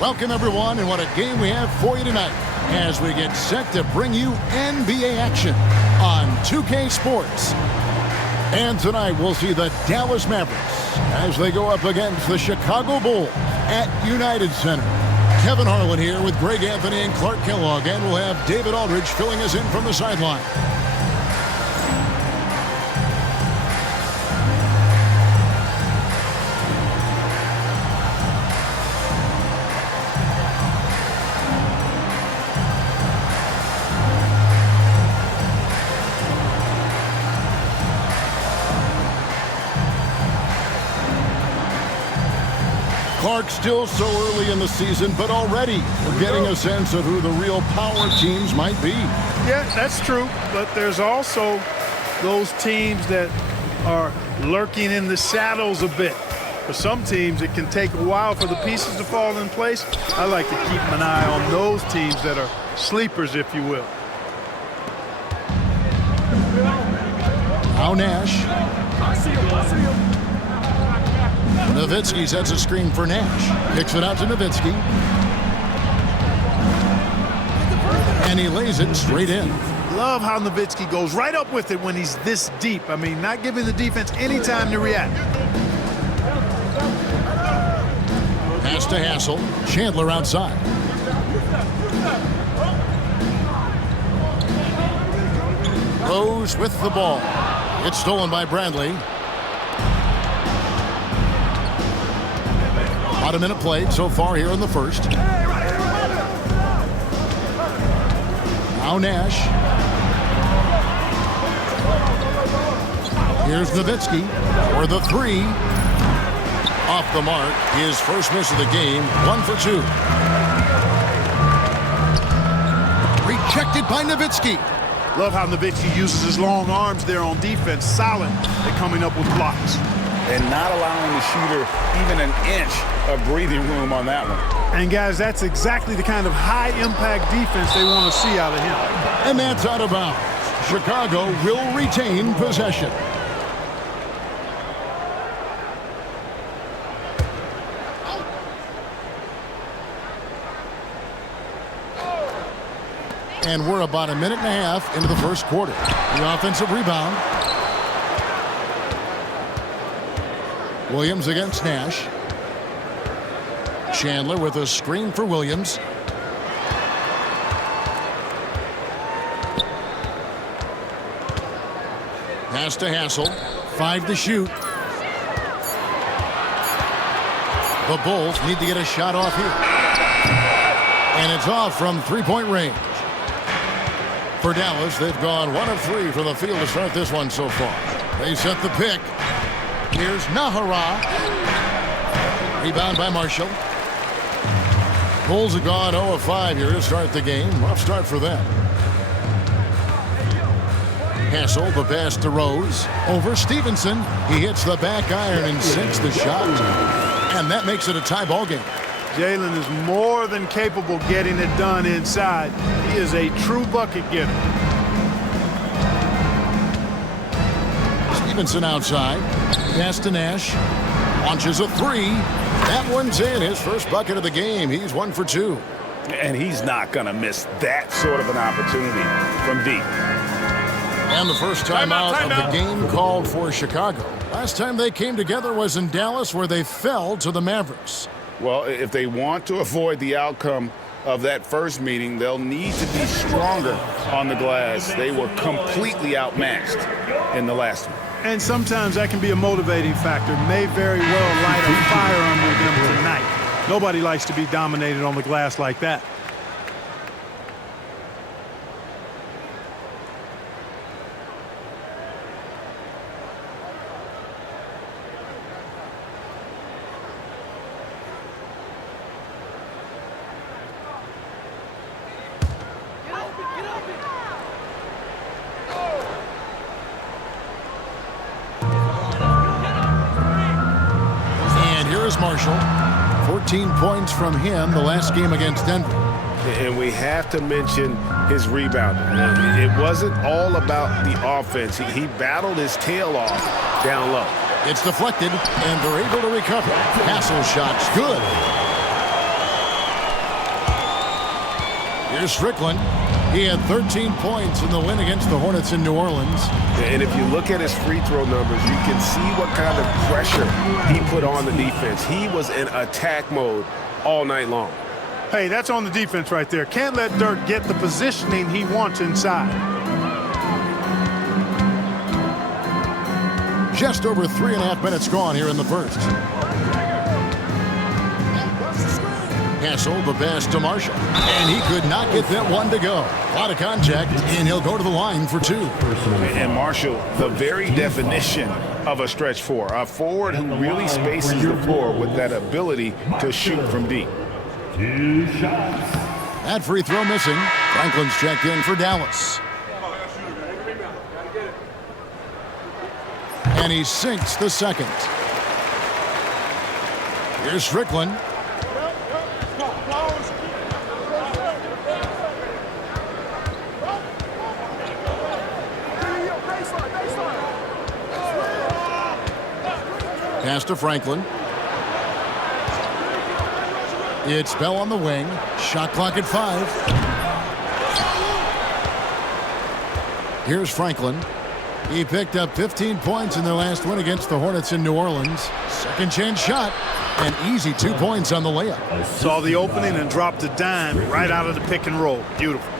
Welcome, everyone, and what a game we have for you tonight as we get set to bring you NBA action on 2K Sports. And tonight we'll see the Dallas Mavericks as they go up against the Chicago Bulls at United Center. Kevin Harlan here with Greg Anthony and Clark Kellogg, and we'll have David Aldridge filling us in from the sideline. Clark, still so early in the season, but already we're getting a sense of who the real power teams might be. Yeah, that's true, but there's also those teams that are lurking in the shadows a bit. For some teams, it can take a while for the pieces to fall in place. I like to keep an eye on those teams that are sleepers, if you will. Now Nash. Nowitzki sets a screen for Nash. Kicks it out to Nowitzki. And he lays it straight in. Love how Nowitzki goes right up with it when he's this deep. I mean, not giving the defense any time to react. Pass to Hassel. Chandler outside. Rose with the ball. It's stolen by Bradley. About a minute played so far here in the first. Now Nash. Here's Nowitzki for the three. Off the mark. His first miss of the game. 1 for 2. Rejected by Nowitzki. Love how Nowitzki uses his long arms there on defense. Solid at coming up with blocks. And not allowing the shooter even an inch of breathing room on that one. And, guys, that's exactly the kind of high-impact defense they want to see out of him. And that's out of bounds. Chicago will retain possession. And we're about a minute and a half into the first quarter. The offensive rebound. Williams against Nash. Chandler with a screen for Williams. Pass to Hassel. 5 to shoot. The Bulls need to get a shot off here. And it's off from three-point range. For Dallas, they've gone 1 of 3 from the field to start this one so far. They set the pick. Here's Nahara. Rebound by Marshall. Bulls have gone 0 of 5 here to start the game. Rough start for them. Hassel, the pass to Rose. Over Stevenson. He hits the back iron and sinks the shot. And that makes it a tie ball game. Jalen is more than capable getting it done inside. He is a true bucket getter. Stevenson outside. Pass to Nash. Launches a 3. That one's in. His first bucket of the game. He's 1 for 2. And he's not going to miss that sort of an opportunity from deep. And the first timeout of the game called for Chicago. Last time they came together was in Dallas, where they fell to the Mavericks. Well, if they want to avoid the outcome of that first meeting, they'll need to be stronger on the glass. They were completely outmatched in the last one. And sometimes that can be a motivating factor. May very well light a fire under them tonight. Nobody likes to be dominated on the glass like that. Marshall. 14 points from him the last game against Denver. And we have to mention his rebounding. It wasn't all about the offense. He battled his tail off down low. It's deflected, and they're able to recover. Hassel's shot's good. Here's Strickland. He had 13 points in the win against the Hornets in New Orleans. And if you look at his free throw numbers, you can see what kind of pressure he put on the defense. He was in attack mode all night long. Hey, that's on the defense right there. Can't let Dirk get the positioning he wants inside. Just over 3.5 minutes gone here in the first. Hassel, the pass to Marshall. And he could not get that one to go. A lot of contact, and he'll go to the line for 2. And Marshall, the very definition of a stretch four. A forward who really spaces the floor with that ability to shoot from deep. That free throw missing. Franklin's checked in for Dallas. And he sinks the second. Here's Strickland. Pass to Franklin. It's Bell on the wing. Shot clock at 5. Here's Franklin. He picked up 15 points in their last win against the Hornets in New Orleans. Second chance shot. An easy 2 points on the layup. Saw the opening and dropped a dime right out of the pick and roll. Beautiful.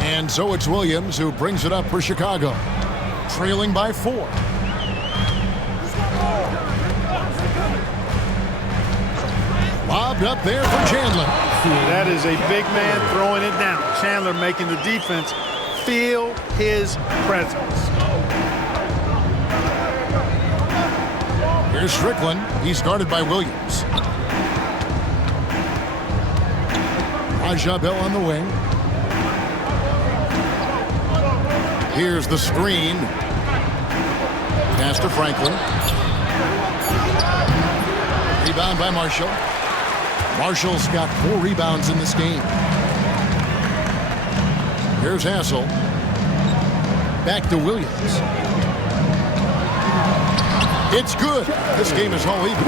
And so it's Williams who brings it up for Chicago. Trailing by 4. Lobbed up there for Chandler. That is a big man throwing it down. Chandler making the defense feel his presence. Here's Strickland. He's guarded by Williams. Raja Bell on the wing. Here's the screen. Pass to Franklin. Rebound by Marshall. Marshall's got 4 rebounds in this game. Here's Hassel. Back to Williams. It's good. This game is all even.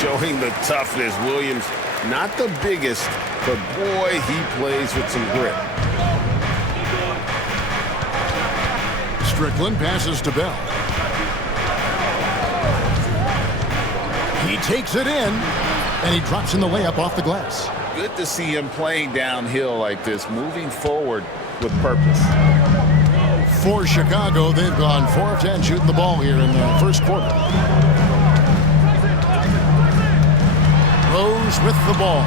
Showing the toughness. Williams, not the biggest, but boy, he plays with some grit. Strickland passes to Bell. He takes it in, and he drops in the layup off the glass. Good to see him playing downhill like this, moving forward with purpose. For Chicago, they've gone 4 of 10 shooting the ball here in the first quarter. Rose with the ball.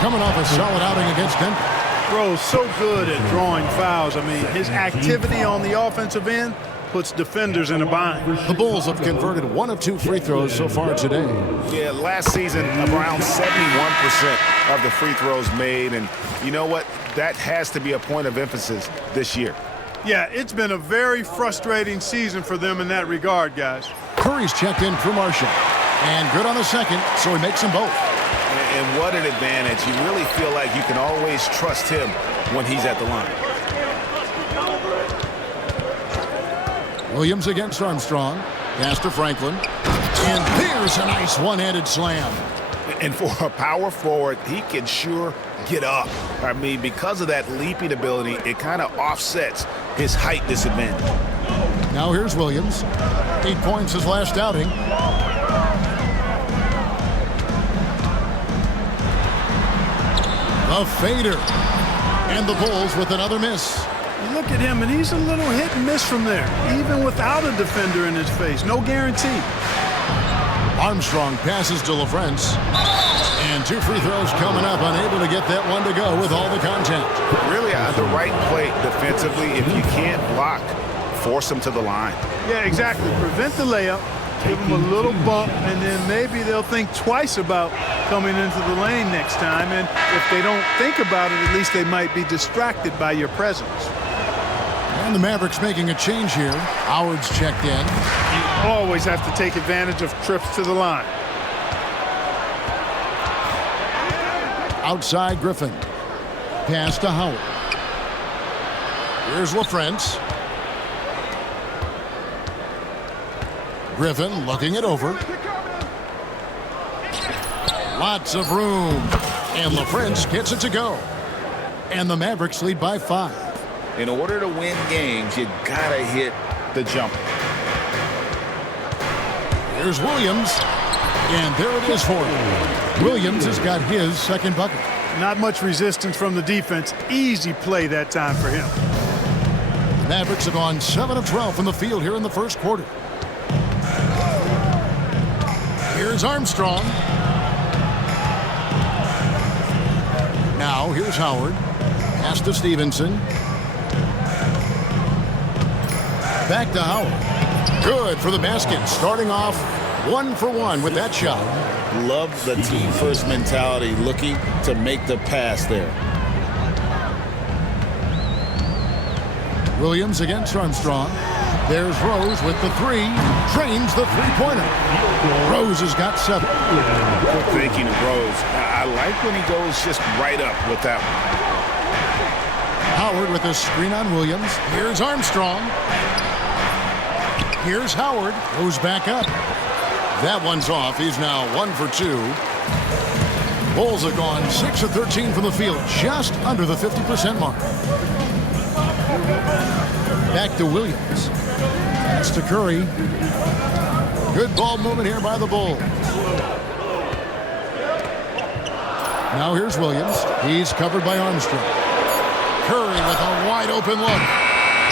Coming off a solid outing against Denver. Rose so good at drawing fouls. I mean, his activity on the offensive end puts defenders in a bind. The Bulls have converted 1 of 2 free throws so far today. Yeah, last season, around 71% of the free throws made. And you know what? That has to be a point of emphasis this year. Yeah, it's been a very frustrating season for them in that regard, guys. Curry's checked in for Marshall. And good on the second, so he makes them both. And what an advantage. You really feel like you can always trust him when he's at the line. Williams against Armstrong. Pass to Franklin. And there's a nice one-handed slam. And for a power forward, he can sure get up. I mean, because of that leaping ability, it kind of offsets his height disadvantage. Now here's Williams. 8 points his last outing. A fader. And the Bulls with another miss. You look at him, and he's a little hit and miss from there, even without a defender in his face. No guarantee. Armstrong passes to LaFrance. And 2 free throws coming up, unable to get that one to go with all the contact. Really, the right play defensively. If you can't block, force him to the line. Yeah, exactly. Prevent the layup, give them a little bump, and then maybe they'll think twice about coming into the lane next time. And if they don't think about it, at least they might be distracted by your presence. And the Mavericks making a change here. Howard's checked in. You always have to take advantage of trips to the line. Outside Griffin. Pass to Howard. Here's LaFrance. Griffin looking it over. Lots of room. And LaFrance gets it to go. And the Mavericks lead by 5. In order to win games, you gotta hit the jumper. Here's Williams. And there it is for him. Williams has got his second bucket. Not much resistance from the defense. Easy play that time for him. The Mavericks have gone 7 of 12 from the field here in the first quarter. Here's Armstrong. Now here's Howard. Pass to Stevenson. Back to Howard. Good for the basket. Starting off 1 for 1 with that shot. Love the team-first mentality, looking to make the pass there. Williams against Armstrong. There's Rose with the 3. Drains the three-pointer. Rose has got 7. Good thinking of Rose. I like when he goes just right up with that one. Howard with a screen on Williams. Here's Armstrong. Here's Howard. Goes back up. That one's off. He's now 1 for 2. Bulls have gone 6 of 13 from the field, just under the 50% mark. Back to Williams. Pass to Curry. Good ball movement here by the Bulls. Now here's Williams. He's covered by Armstrong. Curry with a wide open look.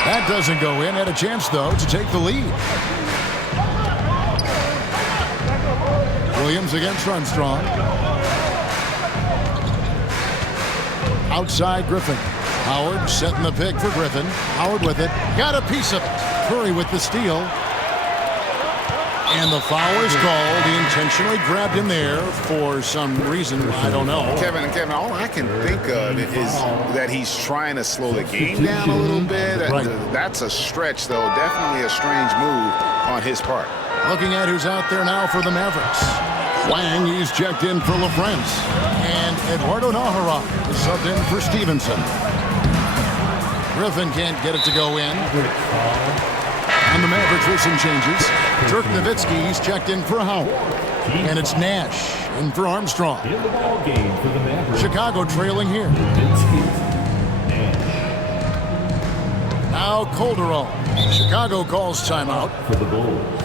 That doesn't go in. Had a chance, though, to take the lead. Williams against Armstrong. Outside Griffin. Howard setting the pick for Griffin. Howard with it. Got a piece of it. Curry with the steal. And the foul is called. He intentionally grabbed him there for some reason. I don't know. Kevin, all I can think of is that he's trying to slow the game down a little bit. Right. That's a stretch, though. Definitely a strange move on his part. Looking at who's out there now for the Mavericks. Wang, he's checked in for LaFrance. And Eduardo Nájera is subbed in for Stevenson. Griffin can't get it to go in. And the Mavericks with some changes. Dirk Nowitzki, he's checked in for Howard. And it's Nash in for Armstrong. Chicago trailing here. Now Calderon. Chicago calls timeout. For the Bulls.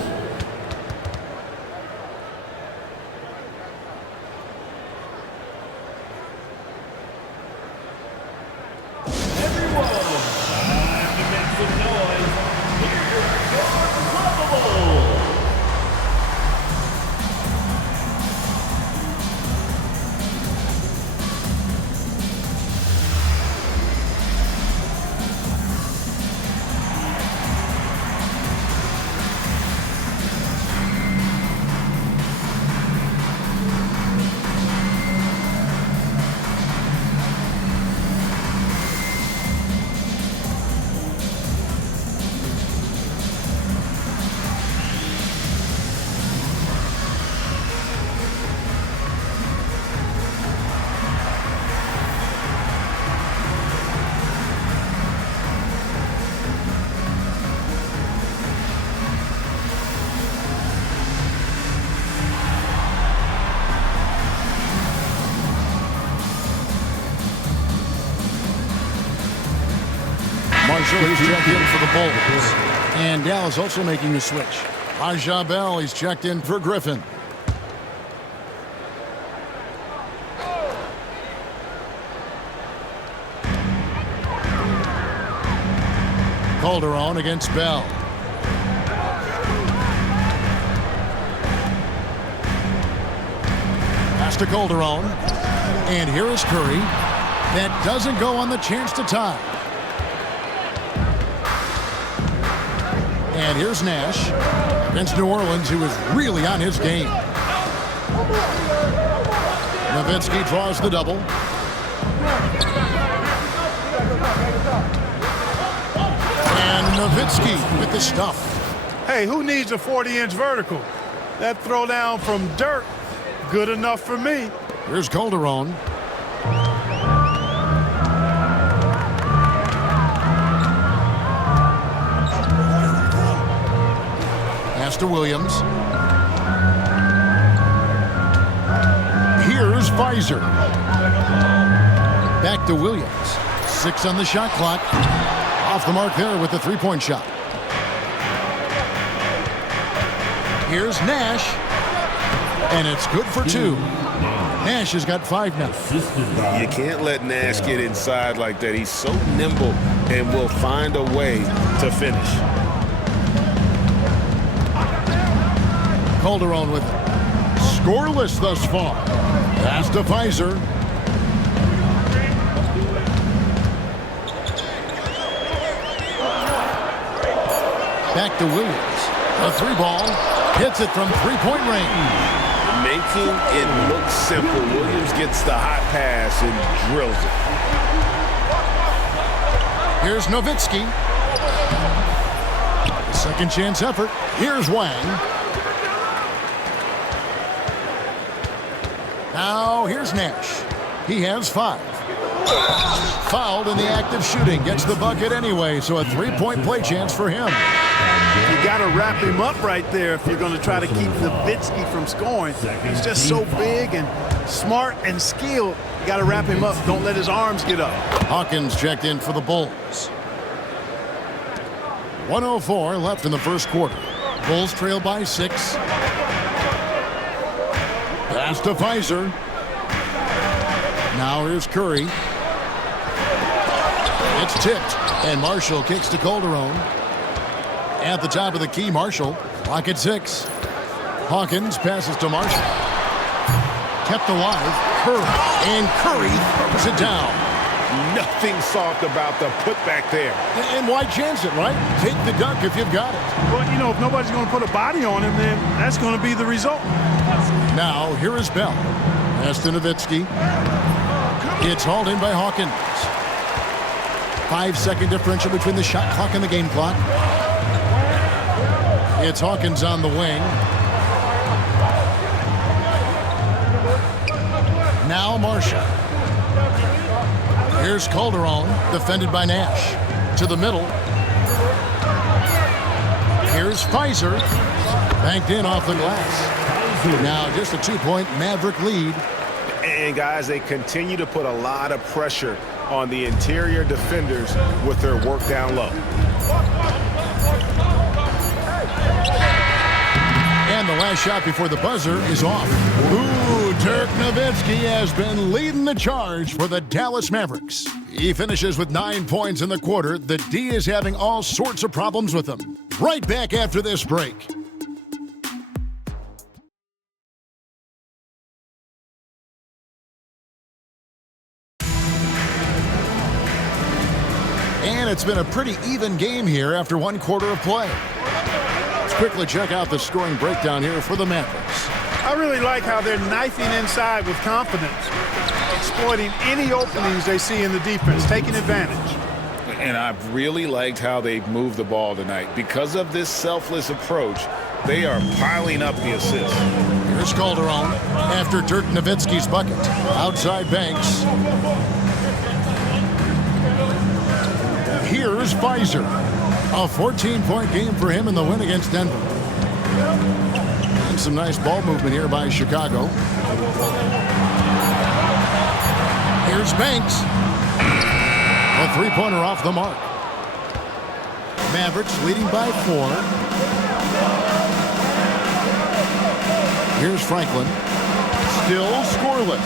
He's checked in for the Bulls. And Dallas also making the switch. Raja Bell, he's checked in for Griffin. Calderon against Bell. Pass to Calderon. And here is Curry. That doesn't go on the chance to tie. And here's Nash against New Orleans, who is really on his game. Nowitzki draws the double. And Nowitzki with the stuff. Hey, who needs a 40-inch vertical? That throwdown from Dirk, good enough for me. Here's Calderon. To Williams. Here's Visor. Back to Williams. 6 on the shot clock. Off the mark there with the three-point shot. Here's Nash. And it's good for 2. Nash has got 5 now. You can't let Nash get inside like that. He's so nimble and will find a way to finish. Calderon with it. Scoreless thus far. Pass to Pfizer. Back to Williams. A 3-ball. Hits it from 3-point range. Making it look simple. Williams gets the hot pass and drills it. Here's Nowitzki. Second chance effort. Here's Wang. Now here's Nash. He has 5. Fouled in the act of shooting. Gets the bucket anyway, so a 3-point play chance for him. You got to wrap him up right there if you're going to try to keep Nowitzki from scoring. He's just so big and smart and skilled. You got to wrap him up. Don't let his arms get up. Hawkins checked in for the Bulls. 1:04 left in the first quarter. Bulls trail by 6. Pass to Pfizer. Now here's Curry. It's tipped, and Marshall kicks to Calderon. At the top of the key, Marshall. Clock at 6. Hawkins passes to Marshall. Kept alive. Curry. And Curry throws it down. Nothing soft about the putback there. And why chance it, right? Take the dunk if you've got it. Well, you know, if nobody's going to put a body on him, then that's going to be the result. Now, here is Bell. Pass to Nowitzki. It's hauled in by Hawkins. 5-second differential between the shot clock and the game clock. It's Hawkins on the wing. Now Marshall. Here's Calderon, defended by Nash. To the middle. Here's Pfizer. Banked in off the glass. Now just a 2-point Maverick lead. And guys, they continue to put a lot of pressure on the interior defenders with their work down low. And the last shot before the buzzer is off. Ooh, Dirk Nowitzki has been leading the charge for the Dallas Mavericks. He finishes with 9 points in the quarter. The D is having all sorts of problems with him. Right back after this break. And it's been a pretty even game here after 1 quarter of play. Let's quickly check out the scoring breakdown here for the Mavericks. I really like how they're knifing inside with confidence, exploiting any openings they see in the defense, taking advantage. And I've really liked how they've moved the ball tonight. Because of this selfless approach, they are piling up the assists. Here's Calderon after Dirk Nowitzki's bucket. Outside Banks. Here's Pfizer. A 14-point game for him in the win against Denver. And some nice ball movement here by Chicago. Here's Banks. A 3-pointer off the mark. Mavericks leading by 4. Here's Franklin. Still scoreless.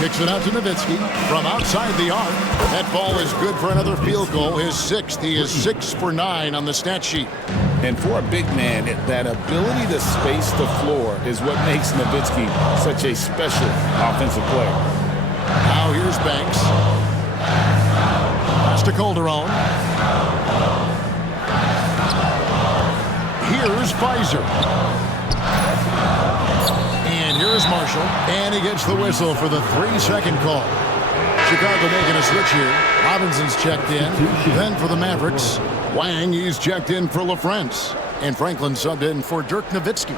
Kicks it out to Nowitzki from outside the arc. That ball is good for another field goal. His 6th. He is 6 for 9 on the stat sheet. And for a big man, that ability to space the floor is what makes Nowitzki such a special offensive player. Now here's Banks. Pass to Calderon. Here's Pfizer. And here's Marshall. And he gets the whistle for the 3-second call. Chicago making a switch here. Robinson's checked in. Then for the Mavericks, Wang, he's checked in for LaFrance. And Franklin subbed in for Dirk Nowitzki.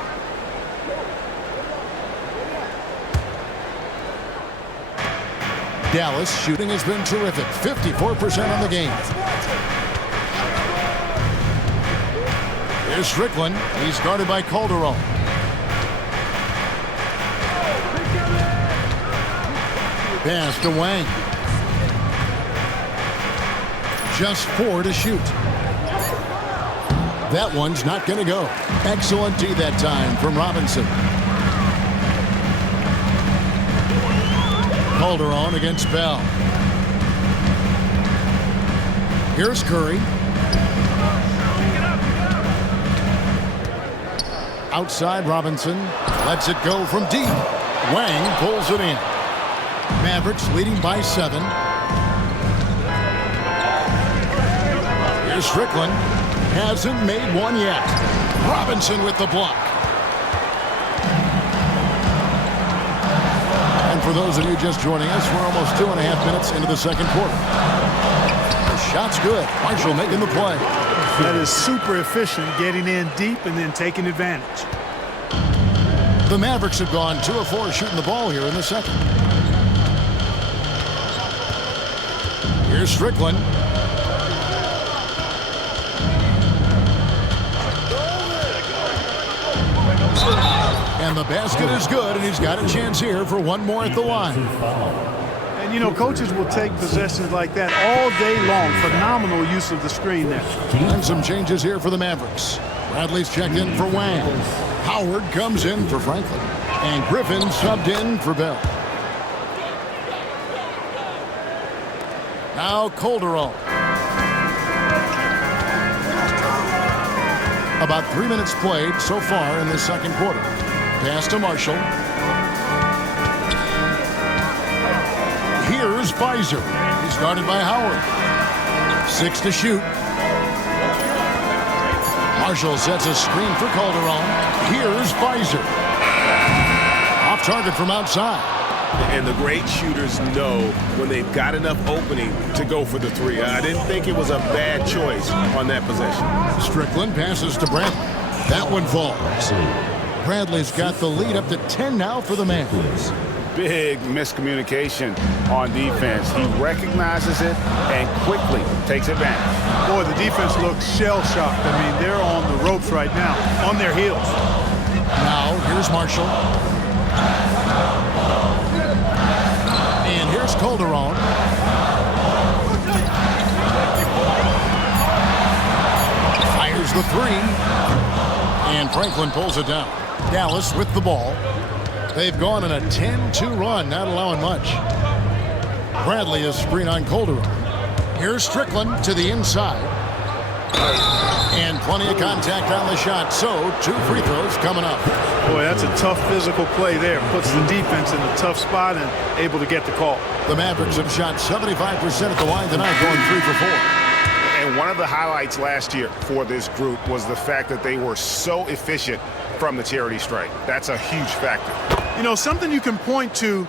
Dallas shooting has been terrific. 54% on the game. Here's Strickland. He's guarded by Calderon. Pass to Wang. Just 4 to shoot. That one's not going to go. Excellent D that time from Robinson. Calderon against Bell. Here's Curry. Outside Robinson. Lets it go from deep. Wang pulls it in. Mavericks leading by 7. Here's Strickland. Hasn't made one yet. Robinson with the block. And for those of you just joining us, we're almost 2.5 minutes into the second quarter. The shot's good. Marshall making the play. That is super efficient, getting in deep and then taking advantage. The Mavericks have gone 2 of 4 shooting the ball here in the second. Here's Strickland. And the basket is good, and he's got a chance here for one more at the line. And, you know, coaches will take possessions like that all day long. Phenomenal use of the screen there. And some changes here for the Mavericks. Bradley's checked in for Wang. Howard comes in for Franklin. And Griffin subbed in for Bell. Now Calderon. About 3 minutes played so far in the second quarter. Pass to Marshall. Here's Pfizer. He's guarded by Howard. 6 to shoot. Marshall sets a screen for Calderon. Here's Pfizer. Off target from outside. And the great shooters know when they've got enough opening to go for the 3. I didn't think it was a bad choice on that possession. Strickland passes to Bradley. That one falls. Bradley's got the lead up to 10 now for the Mavericks. Big miscommunication on defense. He recognizes it and quickly takes advantage. Boy, the defense looks shell-shocked. I mean, they're on the ropes right now, on their heels. Now, here's Marshall. And here's Calderon. Fires the 3. And Franklin pulls it down. Dallas with the ball. They've gone on a 10-2 run, not allowing much. Bradley is screen on Calderon. Here's Strickland to the inside. And plenty of contact on the shot, so 2 free throws coming up. Boy, that's a tough physical play there. Puts the defense in a tough spot and able to get the call. The Mavericks have shot 75% at the line tonight, going 3 for 4. And one of the highlights last year for this group was the fact that they were so efficient from the charity stripe. That's a huge factor. You know, something you can point to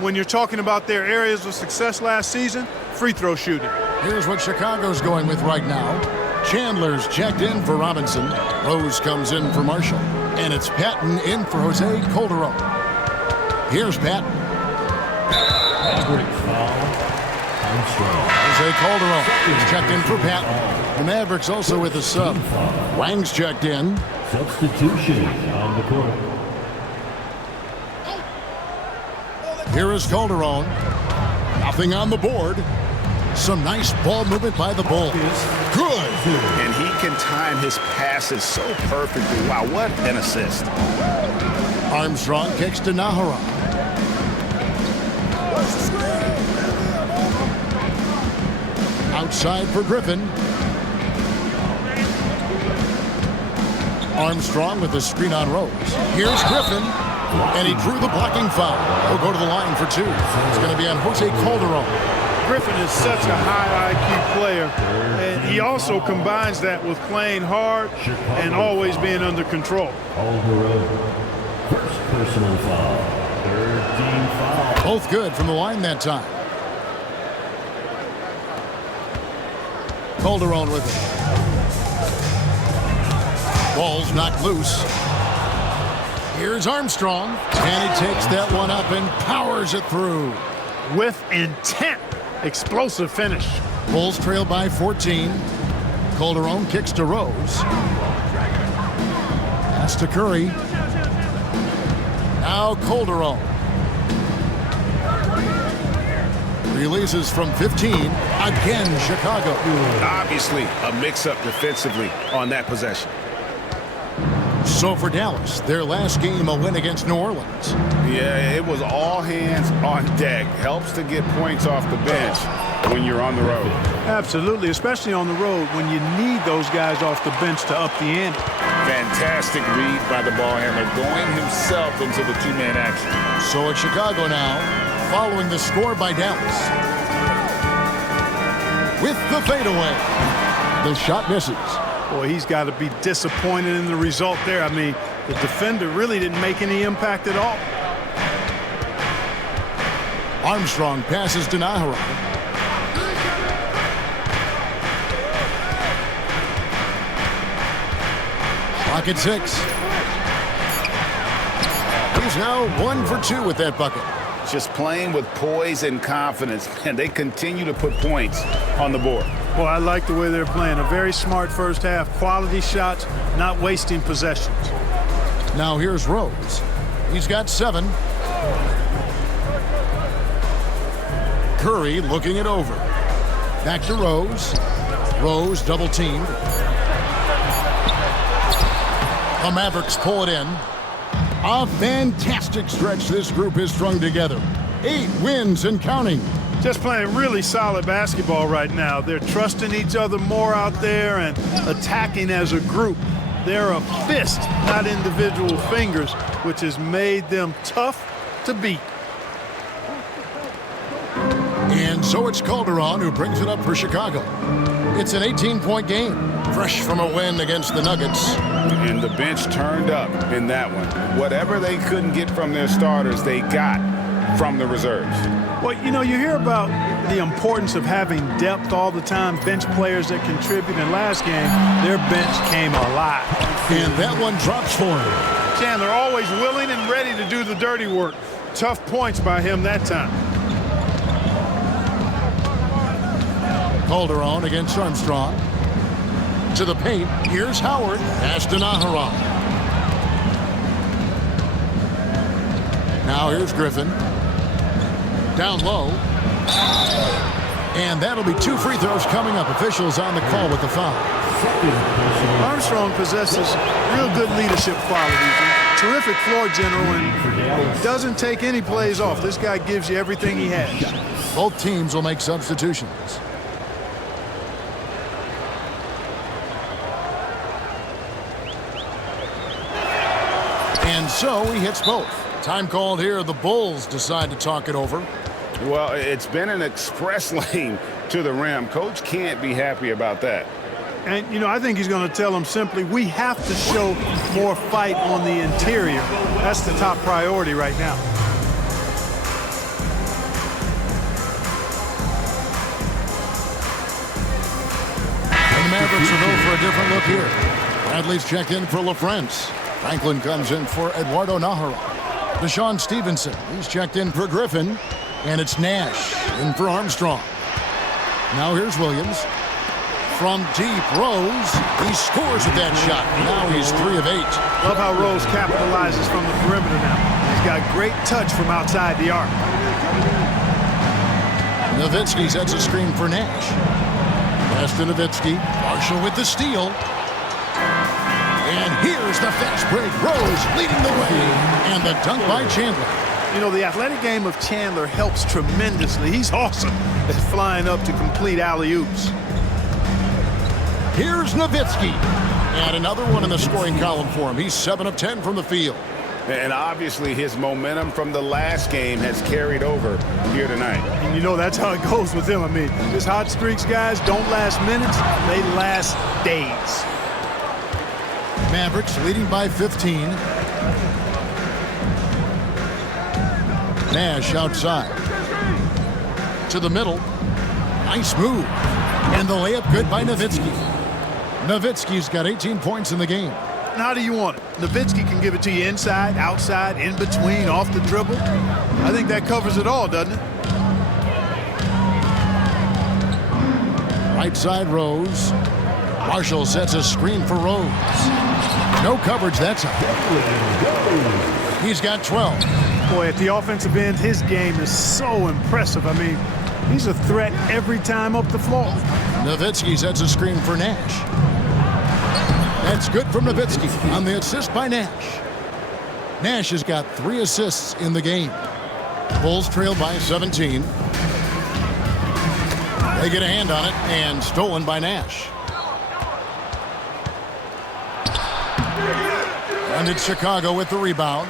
when you're talking about their areas of success last season, free throw shooting. Here's what Chicago's going with right now. Chandler's checked in for Robinson. Rose comes in for Marshall. And it's Patton in for Jose Calderon. Here's Patton. Jose Calderon is checked in for Patton. The Mavericks also with a sub. Wang's checked in. Substitution on the court. Here is Calderon. Nothing on the board. Some nice ball movement by the Bulls. Good. And he can time his passes so perfectly. Wow, what an assist. Armstrong kicks to Nahara. Outside for Griffin. Armstrong with the screen on Rose. Here's Griffin. And he drew the blocking foul. He'll go to the line for 2. It's going to be on Jose Calderon. Griffin is such a high IQ player, and he also combines that with playing hard and always being under control. Calderon, first personal foul, 3rd team foul. Both good from the line that time. Calderon with it. Ball's knocked loose. Here's Armstrong, and he takes that one up and powers it through. With intent. Explosive finish. Bulls trail by 14. Calderon kicks to Rose. Pass to Curry. Now Calderon. Releases from 15. Again, Chicago. Obviously, a mix-up defensively on that possession. So for Dallas, their last game a win against New Orleans. Yeah, it was all hands on deck. Helps to get points off the bench when you're on the road. Absolutely, especially on the road when you need those guys off the bench to up the ante. Fantastic read by the ball handler, going himself into the two-man action. So it's Chicago now, following the score by Dallas. With the fadeaway. The shot misses. Boy, he's got to be disappointed in the result there. I mean, the defender really didn't make any impact at all. Armstrong passes to Naharan. Clock at 6. He's now 1 for 2 with that bucket. Just playing with poise and confidence, and they continue to put points on the board. Boy, I like the way they're playing. A very smart first half. Quality shots, not wasting possessions. Now here's Rose. He's got 7. Curry looking it over. Back to Rose. Rose double teamed. The Mavericks pull it in. A fantastic stretch this group has strung together. 8 wins and counting. Just playing really solid basketball right now. They're trusting each other more out there and attacking as a group. They're a fist, not individual fingers, which has made them tough to beat. And so it's Calderon who brings it up for Chicago. It's an 18-point game, fresh from a win against the Nuggets. And the bench turned up in that one. Whatever they couldn't get from their starters, they got from the reserves. Well, you know, you hear about the importance of having depth all the time, bench players that contribute. In last game, their bench came alive. And that one drops for him. Chandler always willing and ready to do the dirty work. Tough points by him that time. Calderon against Armstrong. To the paint. Here's Howard. Pass to Naharan. Now here's Griffin. Down low. And that'll be 2 free throws coming up. Officials on the call with the foul. Armstrong possesses real good leadership qualities. Terrific floor general and doesn't take any plays off. This guy gives you everything he has. Both teams will make substitutions. And so he hits both. Time called here. The Bulls decide to talk it over. Well, it's been an express lane to the rim. Coach can't be happy about that. And, you know, I think he's going to tell them simply, we have to show more fight on the interior. That's the top priority right now. And the Mavericks will go for a different look here. Bradley's checked in for LaFrance. Franklin comes in for Eduardo Naharan. Deshaun Stevenson, he's checked in for Griffin. And it's Nash in for Armstrong. Now here's Williams. From deep, Rose. He scores with that shot. Now he's 3 of 8. Love how Rose capitalizes from the perimeter now. He's got great touch from outside the arc. Nowitzki sets a screen for Nash. Pass to Nowitzki. Marshall with the steal. And here's the fast break. Rose leading the way. And the dunk by Chandler. You know, the athletic game of Chandler helps tremendously. He's awesome at flying up to complete alley-oops. Here's Nowitzki. And another one in the scoring column for him. He's 7 of 10 from the field. And obviously his momentum from the last game has carried over here tonight. And you know, that's how it goes with him. I mean, his hot streaks, guys, don't last minutes. They last days. Mavericks leading by 15. Nash outside. To the middle. Nice move. And the layup good by Nowitzki. Nowitzki's got 18 points in the game. How do you want it? Nowitzki can give it to you inside, outside, in between, off the dribble. I think that covers it all, doesn't it? Right side, Rose. Marshall sets a screen for Rose. No coverage that time. He's got 12. Boy, at the offensive end, his game is so impressive. I mean, He's a threat every time up the floor. Nowitzki sets a screen for Nash. That's good from Nowitzki on the assist by Nash. Nash has got 3 assists in the game. Bulls trail by 17. They get a hand on it and stolen by Nash. And it's Chicago with the rebound.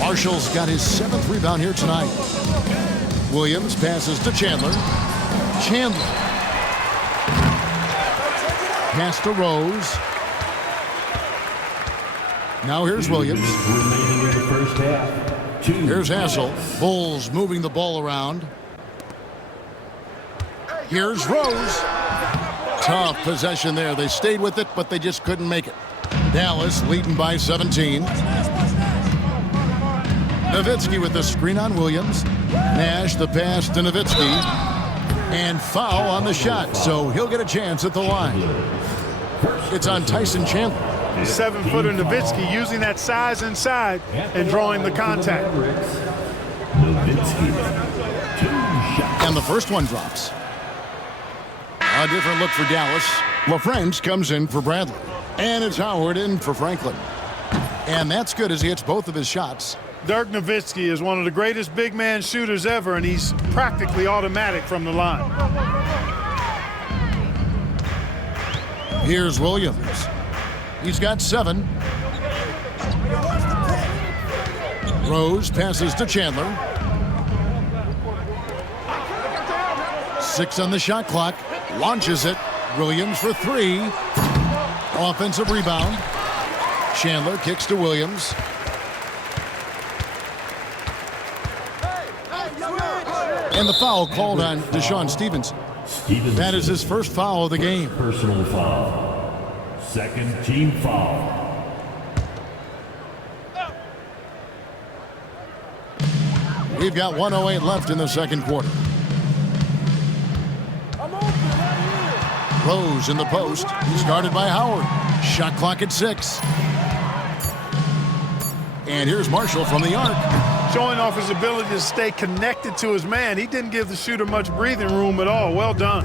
Marshall's got his 7th rebound here tonight. Williams passes to Chandler. Chandler. Pass to Rose. Now here's Williams. Remaining in the first half. Here's Hassel. Bulls moving the ball around. Here's Rose. Tough possession there. They stayed with it, but they just couldn't make it. Dallas leading by 17. Nowitzki with the screen on Williams. Nash the pass to Nowitzki. And foul on the shot, so he'll get a chance at the line. It's on Tyson Chandler. 7-footer Nowitzki using that size inside and drawing the contact. Nowitzki. 2 shots. And the first one drops. A different look for Dallas. LaFrance comes in for Bradley. And it's Howard in for Franklin. And that's good as he hits both of his shots. Dirk Nowitzki is one of the greatest big man shooters ever, and he's practically automatic from the line. Here's Williams. He's got 7. Rose passes to Chandler. 6 on the shot clock. Launches it. Williams for 3. Offensive rebound. Chandler kicks to Williams. And the foul called on Deshaun Stevenson. That is his first foul of the game. Personal foul. Second team foul. We've got 1:08 left in the second quarter. Rose in the post. He's guarded by Howard. Shot clock at 6. And here's Marshall from the arc. Showing off his ability to stay connected to his man. He didn't give the shooter much breathing room at all. Well done.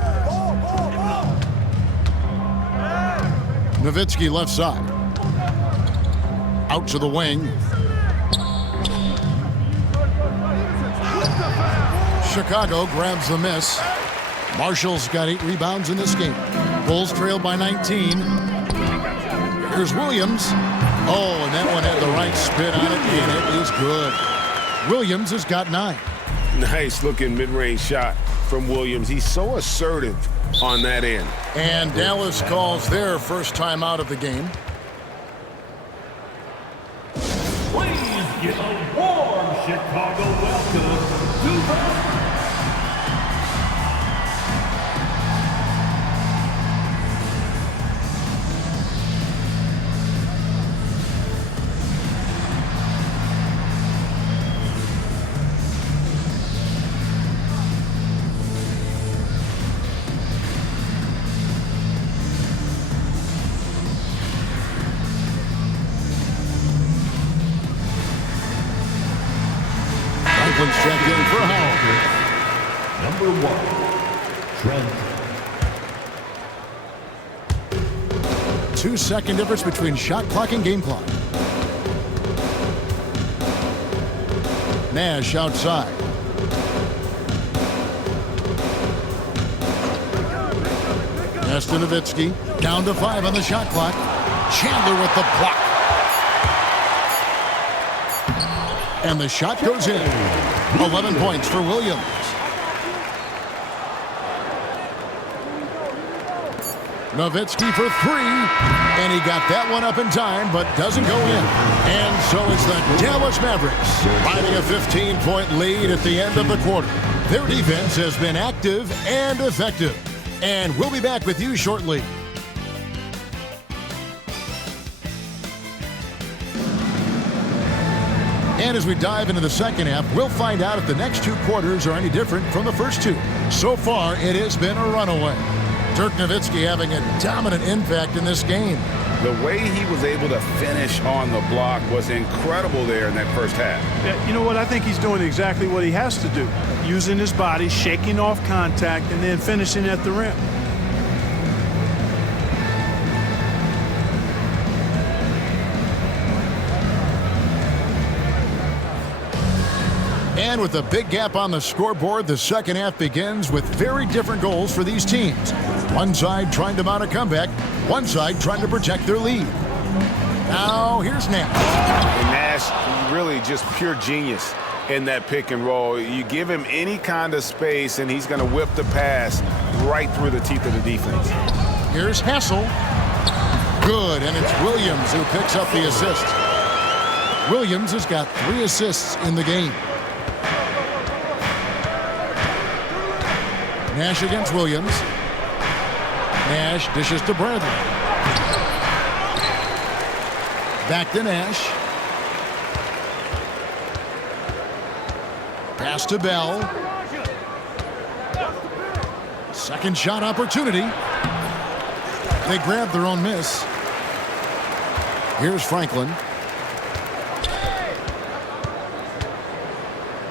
Nowitzki left side. Out to the wing. Chicago grabs the miss. Marshall's got 8 rebounds in this game. Bulls trail by 19. Here's Williams. Oh, and that one had the right spin on it, and it is good. Williams has got 9. Nice looking mid-range shot from Williams. He's so assertive on that end. And Dallas calls their first time out of the game. Please give a warm Chicago welcome to Franklin's checked in for Howard. number 1, Trent. 2-second difference between shot clock and game clock. Nash outside. Pass to Nowitzki. Down to 5 on the shot clock. Chandler with the block. And the shot goes in. 11 points for Williams. Nowitzki for 3. And he got that one up in time, but doesn't go in. And so it's the Dallas Mavericks riding a 15-point lead at the end of the quarter. Their defense has been active and effective. And we'll be back with you shortly. And as we dive into the second half, we'll find out if the next 2 quarters are any different from the first 2. So far, it has been a runaway. Dirk Nowitzki having a dominant impact in this game. The way he was able to finish on the block was incredible there in that first half. Yeah, you know what? I think he's doing exactly what he has to do. Using his body, shaking off contact, and then finishing at the rim. And with a big gap on the scoreboard, the second half begins with very different goals for these teams. One side trying to mount a comeback, one side trying to protect their lead. Now, here's Nash. And Nash, really just pure genius in that pick and roll. You give him any kind of space, and he's going to whip the pass right through the teeth of the defense. Here's Hassel. Good, and it's Williams who picks up the assist. Williams has got 3 assists in the game. Nash against Williams. Nash dishes to Bradley. Back to Nash. Pass to Bell. Second shot opportunity. They grab their own miss. Here's Franklin.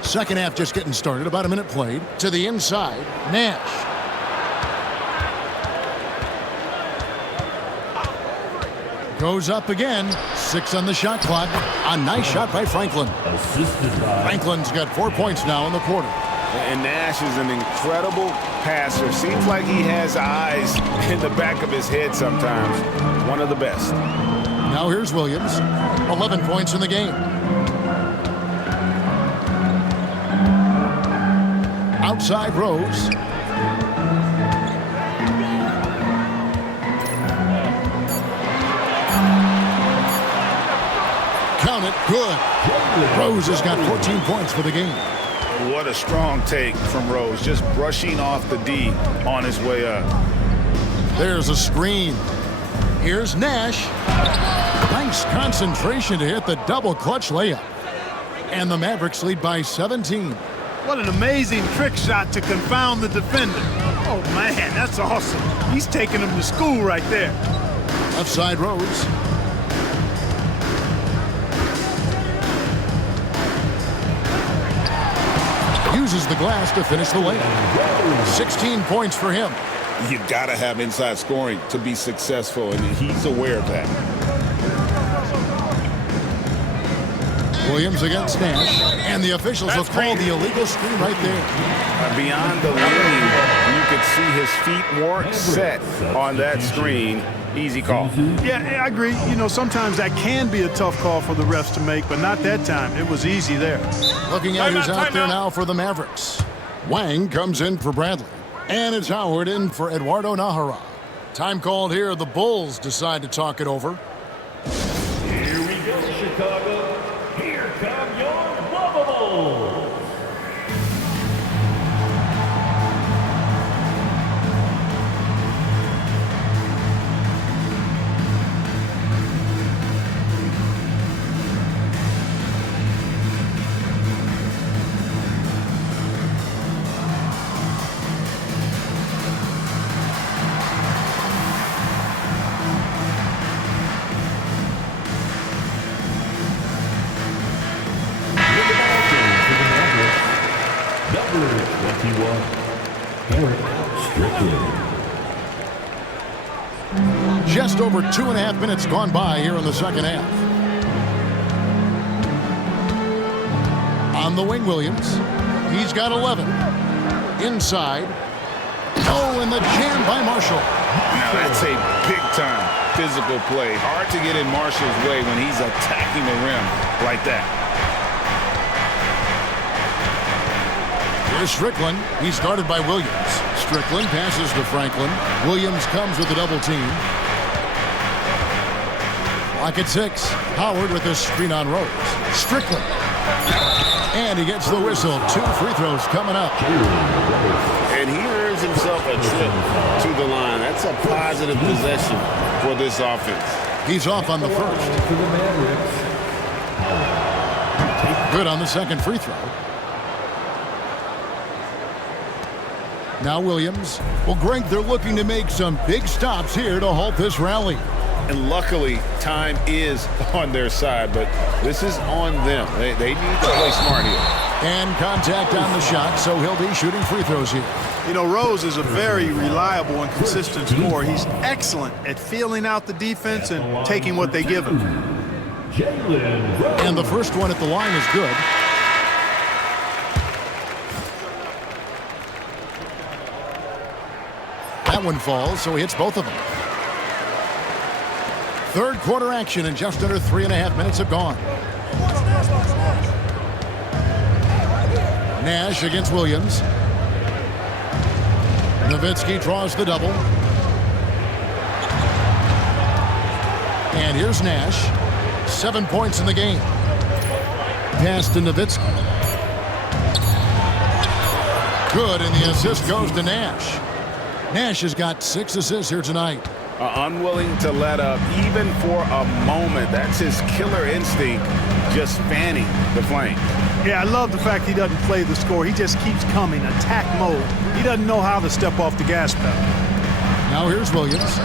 Second half just getting started. About a minute played. To the inside. Nash. Goes up again. 6 on the shot clock. A nice shot by Franklin. Franklin's got 4 points now in the quarter. And Nash is an incredible passer. Seems like he has eyes in the back of his head sometimes. One of the best. Now here's Williams. 11 points in the game. Outside Rose. Count it. Good. Rose has got 14 points for the game. What a strong take from Rose, just brushing off the D on his way up. There's a screen. Here's Nash. Nice concentration to hit the double clutch layup. And the Mavericks lead by 17. What an amazing trick shot to confound the defender. Oh, man, that's awesome. He's taking him to school right there. Left side Rose. Uses the glass to finish the layup. 16 points for him. You got to have inside scoring to be successful, and he's aware of that. Williams against Nash, and the officials will call the illegal screen right there. Beyond the lane, you could see his feet weren't set on that screen. Easy call. Yeah, I agree. You know, sometimes that can be a tough call for the refs to make, but not that time. It was easy there. Looking at who's out there now for the Mavericks. Wang comes in for Bradley, and it's Howard in for Eduardo Nahara. Time called here. The Bulls decide to talk it over. Here we go, Chicago. Here come your Lavables. Just over 2.5 minutes gone by here in the second half. On the wing, Williams. He's got 11. Inside. Oh, and the jam by Marshall. Now that's a big-time physical play. Hard to get in Marshall's way when he's attacking the rim like that. Here's Strickland. He's guarded by Williams. Strickland passes to Franklin. Williams comes with a double team. Clock at 6. Howard with a screen on Rose. Strickland. And he gets the whistle. 2 free throws coming up. And he earns himself a trip to the line. That's a positive possession for this offense. He's off on the first. Good on the second free throw. Now Williams. Well, Greg, they're looking to make some big stops here to halt this rally. And luckily, time is on their side, but this is on them. They need to play smart here. And contact on the shot, so he'll be shooting free throws here. You know, Rose is a very reliable and consistent scorer. He's excellent at feeling out the defense and taking what they give him. And the first one at the line is good. That one falls, so he hits both of them. Third quarter action, and just under 3.5 minutes have gone. Nash against Williams. Nowitzki draws the double. And here's Nash. 7 points in the game. Pass to Nowitzki. Good, and the assist goes to Nash. Nash has got 6 assists here tonight. Unwilling to let up even for a moment. That's his killer instinct, just fanning the flame. Yeah, I love the fact he doesn't play the score. He just keeps coming, attack mode. He doesn't know how to step off the gas pedal. Now here's Williams.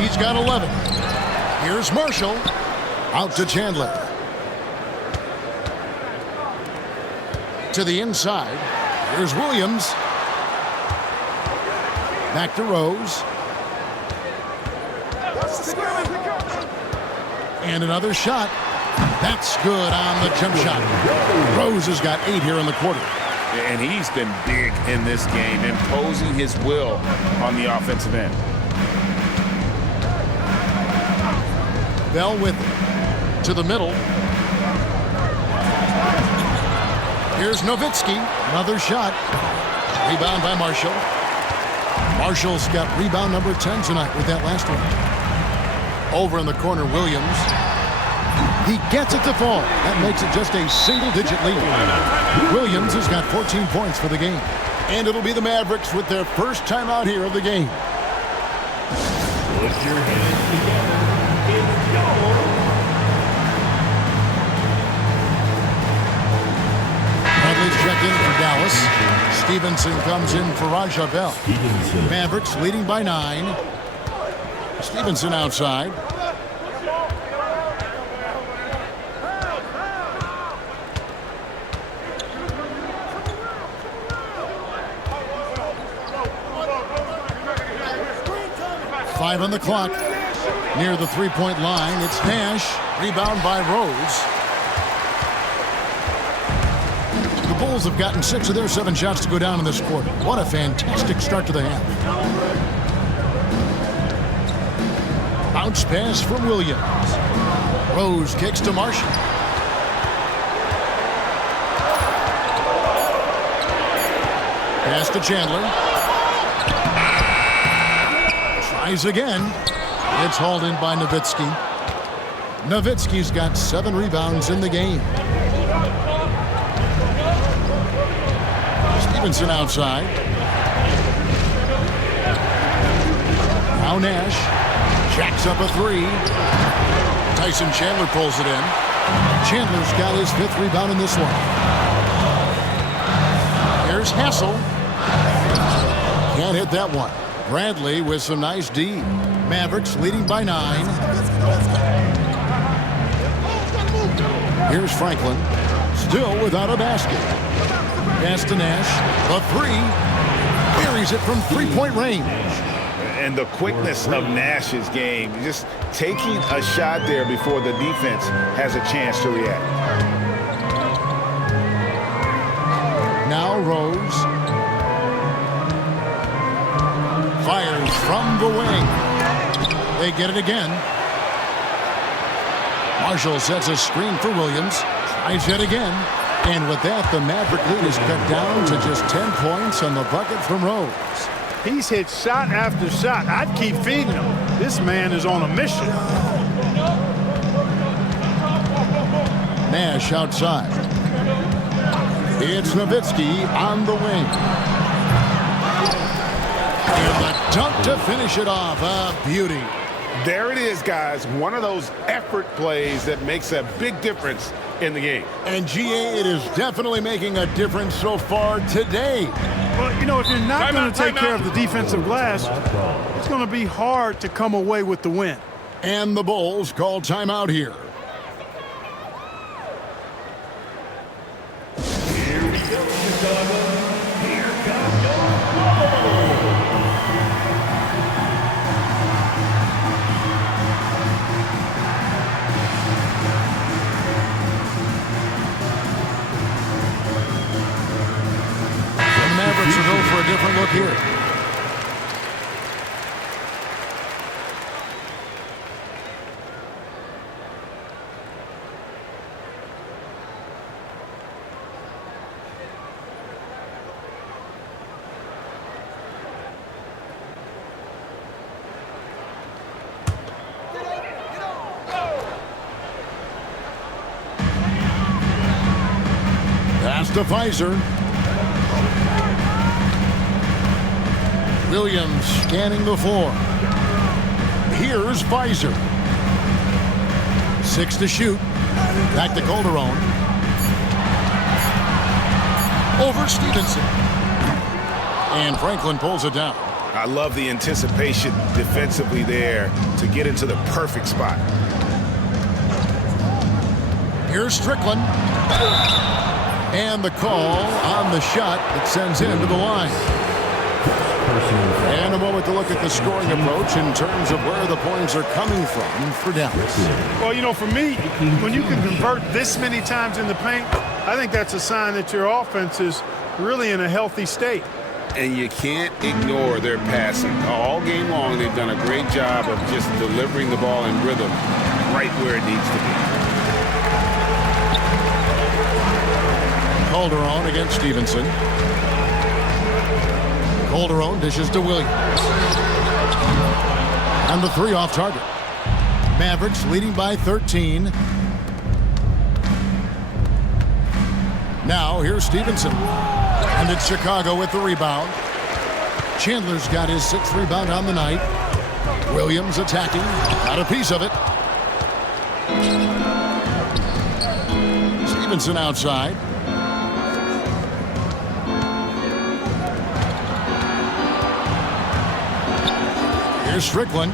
He's got 11. Here's Marshall. Out to Chandler. To the inside. Here's Williams. Back to Rose. And another shot. That's good on the jump shot. Rose has got 8 here in the quarter. And he's been big in this game, imposing his will on the offensive end. Bell with it. To the middle. Here's Nowitzki. Another shot. Rebound by Marshall. Marshall's got rebound number 10 tonight with that last one. Over in the corner, Williams. He gets it to fall. That makes it just a single-digit lead. Williams has got 14 points for the game. And it'll be the Mavericks with their first time out here of the game. Put your hands together. It's go. Bradley's checked in for Dallas. Stevenson comes in for Raja Bell. Mavericks leading by 9. Stevenson outside. Five on the clock. Near the three-point line, it's Nash. Rebound by Rose. The Bulls have gotten 6 of their 7 shots to go down in this quarter. What a fantastic start to the half. Bounce pass from Williams. Rose kicks to Marshall. Pass to Chandler. Tries again. It's hauled in by Nowitzki. Nowitzki's got 7 rebounds in the game. Stevenson outside. Now Nash. Jacks up a 3. Tyson Chandler pulls it in. Chandler's got his 5th rebound in this one. Here's Hassel. Can't hit that one. Bradley with some nice D. Mavericks leading by 9. Here's Franklin. Still without a basket. Pass to Nash. A 3. Buries it from three-point range. And the quickness of Nash's game, just taking a shot there before the defense has a chance to react. Now Rose. Fires from the wing. They get it again. Marshall sets a screen for Williams. Tries it again. And with that, the Maverick lead is cut down to just 10 points on the bucket from Rose. He's hit shot after shot. I'd keep feeding him. This man is on a mission. Nash outside. It's Nowitzki on the wing. And the dunk to finish it off. A beauty. There it is, guys. One of those effort plays that makes a big difference in the game. And GA, it is definitely making a difference so far today. Well, you know, if you're not going to take care of the defensive glass, it's going to be hard to come away with the win. And the Bulls call timeout here. Here we go, Chicago. Here comes your ball. The Mavericks will go for a different look here. Pass to Pfizer. Williams scanning the floor. Here's Pfizer. 6 to shoot. Back to Calderon. Over Stevenson. And Franklin pulls it down. I love the anticipation defensively there to get into the perfect spot. Here's Strickland. And the call on the shot that sends him to the line. And a moment to look at the scoring approach in terms of where the points are coming from for Dallas. Well, you know, for me, when you can convert this many times in the paint, I think that's a sign that your offense is really in a healthy state. And you can't ignore their passing. All game long, they've done a great job of just delivering the ball in rhythm right where it needs to be. Calderon against Stevenson. Calderon dishes to Williams. And the 3 off target. Mavericks leading by 13. Now here's Stevenson. And it's Chicago with the rebound. Chandler's got his 6th rebound on the night. Williams attacking. Got a piece of it. Stevenson outside. Here's Strickland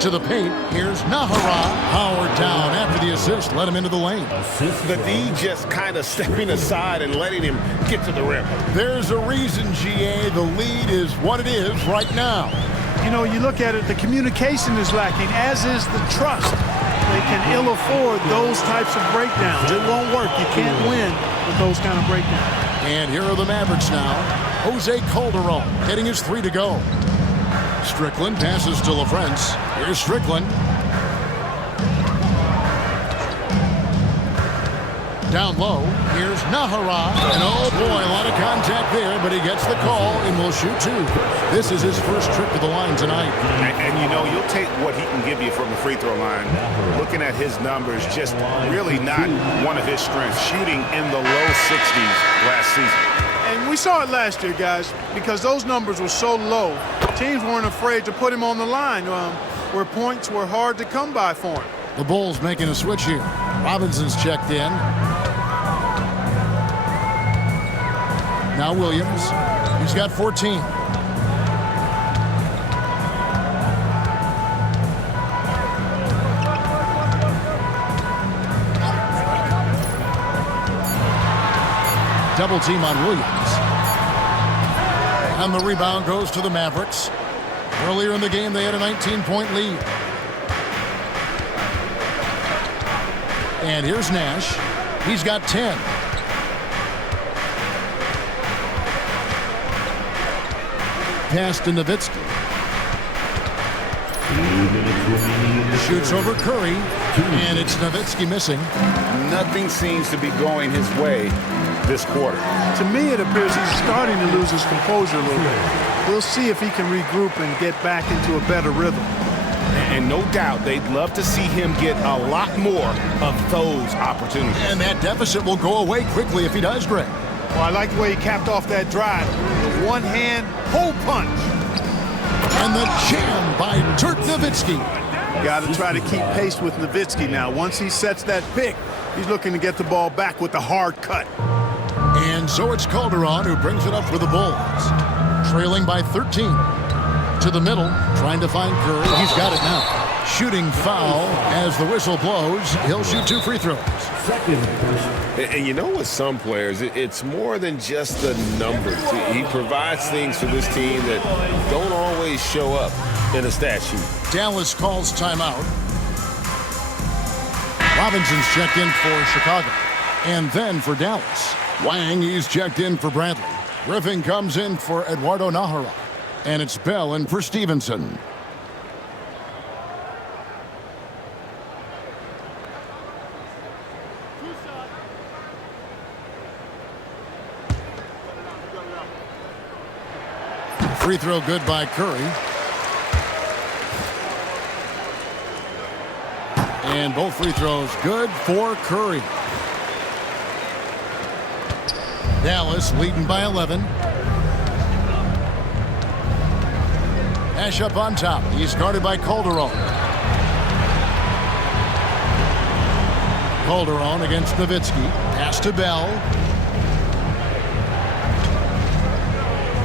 to the paint. Here's Nahara. Howard down after the assist. Let him into the lane. The D just kind of stepping aside and letting him get to the rim. There's a reason, GA. The lead is what it is right now. You know, you look at it, the communication is lacking, as is the trust. They can ill afford those types of breakdowns. It won't work. You can't win with those kind of breakdowns. And here are the Mavericks now. Jose Calderon hitting his 3 to go. Strickland passes to LaFrance. Here's Strickland. Down low. Here's Nahara. And oh boy, a lot of contact there, but he gets the call and will shoot 2. This is his first trip to the line tonight. And you know, you'll take what he can give you from the free throw line. Looking at his numbers, just really not one of his strengths. Shooting in the low 60s last season. And we saw it last year, guys, because those numbers were so low. Teams weren't afraid to put him on the line where points were hard to come by for him. The Bulls making a switch here. Robinson's checked in. Now Williams. He's got 14. Double team on Williams. And the rebound goes to the Mavericks. Earlier in the game, they had a 19-point lead. And here's Nash. He's got 10. Pass to Nowitzki. Shoots over Curry. And it's Nowitzki missing. Nothing seems to be going his way this quarter. To me, it appears he's starting to lose his composure a little bit. We'll see if he can regroup and get back into a better rhythm. And no doubt they'd love to see him get a lot more of those opportunities. And that deficit will go away quickly if he does, Greg. Well, I like the way he capped off that drive. The one-hand hole punch. And the jam by Dirk Nowitzki. Got to try to keep pace with Nowitzki now. Once he sets that pick, he's looking to get the ball back with the hard cut. And so it's Calderon who brings it up for the Bulls. Trailing by 13. To the middle, trying to find Curry. He's got it now. Shooting foul as the whistle blows. He'll shoot 2 free throws. Second person. And you know, with some players, it's more than just the numbers. He provides things for this team that don't always show up in a stat sheet. Dallas calls timeout. Robinson's checked in for Chicago. And then for Dallas. Wang, he's checked in for Bradley. Griffin comes in for Eduardo Nahara. And it's Bell in for Stevenson. Free throw good by Curry. And both free throws good for Curry. Dallas leading by 11. Nash up on top. He's guarded by Calderon. Calderon against Nowitzki. Pass to Bell.